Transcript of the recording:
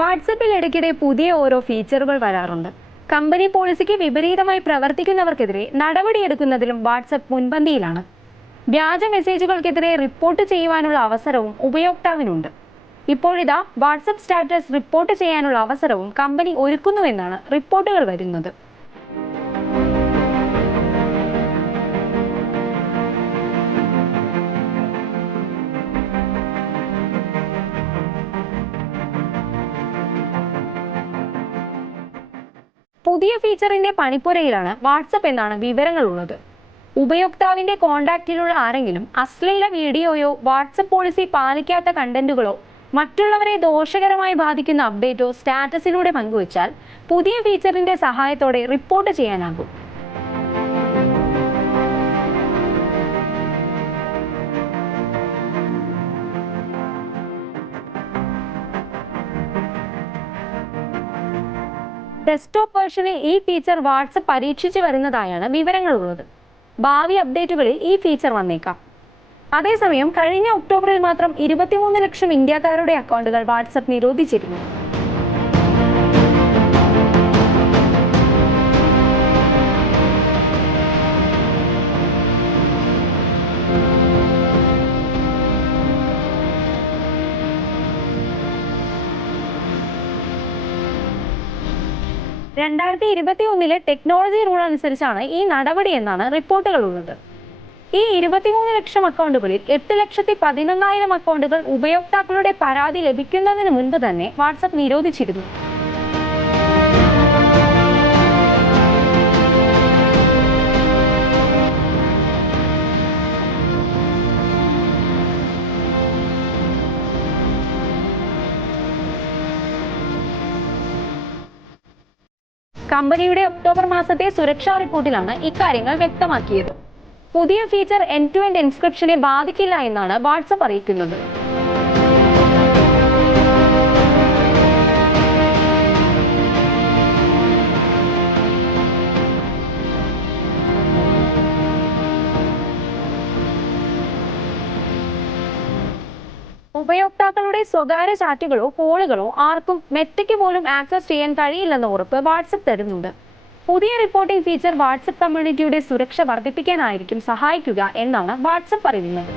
വാട്സപ്പിൽ ഇടയ്ക്കിടെ പുതിയ ഓരോ ഫീച്ചറുകൾ വരാറുണ്ട്. കമ്പനി പോളിസിക്ക് വിപരീതമായി പ്രവർത്തിക്കുന്നവർക്കെതിരെ നടപടിയെടുക്കുന്നതിലും വാട്സപ്പ് മുൻപന്തിയിലാണ്. വ്യാജ മെസ്സേജുകൾക്കെതിരെ റിപ്പോർട്ട് ചെയ്യുവാനുള്ള അവസരവും ഉപയോക്താവിനുണ്ട്. ഇപ്പോഴിതാ വാട്സപ്പ് സ്റ്റാറ്റസ് റിപ്പോർട്ട് ചെയ്യാനുള്ള അവസരവും കമ്പനി ഒരുക്കുന്നുവെന്നാണ് റിപ്പോർട്ടുകൾ വരുന്നത്. പുതിയ ഫീച്ചറിന്റെ പണിപ്പുരയിലാണ് വാട്സപ്പ് എന്നാണ് വിവരങ്ങളുള്ളത്. ഉപയോക്താവിന്റെ കോണ്ടാക്റ്റിലുള്ള ആരെങ്കിലും അശ്ലീല വീഡിയോയോ വാട്സപ്പ് പോളിസി പാലിക്കാത്ത കണ്ടന്റുകളോ മറ്റുള്ളവരെ ദോഷകരമായി ബാധിക്കുന്ന അപ്ഡേറ്റോ സ്റ്റാറ്റസിലൂടെ പങ്കുവച്ചാൽ പുതിയ ഫീച്ചറിന്റെ സഹായത്തോടെ റിപ്പോർട്ട് ചെയ്യാനാകും. ഡെസ്ക്ടോപ്പ് വേർഷനിൽ ഈ ഫീച്ചർ വാട്സപ്പ് പരീക്ഷിച്ചു വരുന്നതായാണ് വിവരങ്ങളുള്ളത്. ഭാവി അപ്ഡേറ്റുകളിൽ ഈ ഫീച്ചർ വന്നേക്കാം. അതേസമയം കഴിഞ്ഞ ഒക്ടോബറിൽ മാത്രം 23 ലക്ഷം ഇന്ത്യക്കാരുടെ അക്കൗണ്ടുകൾ വാട്സപ്പ് നിരോധിച്ചിരുന്നു. (2021) ടെക്നോളജി റൂൾ അനുസരിച്ചാണ് ഈ നടപടി എന്നാണ് റിപ്പോർട്ടുകളുള്ളത്. ഈ 23 ലക്ഷം അക്കൗണ്ടുകളിൽ 8,11,000 അക്കൗണ്ടുകൾ ഉപയോക്താക്കളുടെ പരാതി ലഭിക്കുന്നതിന് മുൻപ് തന്നെ വാട്സപ്പ് നിരോധിച്ചിരുന്നു. കമ്പനിയുടെ ഒക്ടോബർ മാസത്തെ സുരക്ഷാ റിപ്പോർട്ടിലാണ് ഇക്കാര്യങ്ങൾ വ്യക്തമാക്കിയത്. പുതിയ ഫീച്ചർ എൻഡ് ടു എൻഡ് എൻക്രിപ്ഷനെ ബാധിക്കില്ല എന്നാണ് വാട്സപ്പ് അറിയിക്കുന്നത്. ഉപയോക്താക്കളുടെ സ്വകാര്യ ചാറ്റുകളോ കോളുകളോ ആർക്കും മെറ്റയ്ക്ക് പോലും ആക്സസ് ചെയ്യാൻ കഴിയില്ലെന്ന ഉറപ്പ് വാട്സപ്പ് തരുന്നുണ്ട്. പുതിയ റിപ്പോർട്ടിംഗ് ഫീച്ചർ വാട്സപ്പ് കമ്മ്യൂണിറ്റിയുടെ സുരക്ഷ വർദ്ധിപ്പിക്കാനായിരിക്കും സഹായിക്കുക എന്നാണ് വാട്സപ്പ് പറയുന്നത്.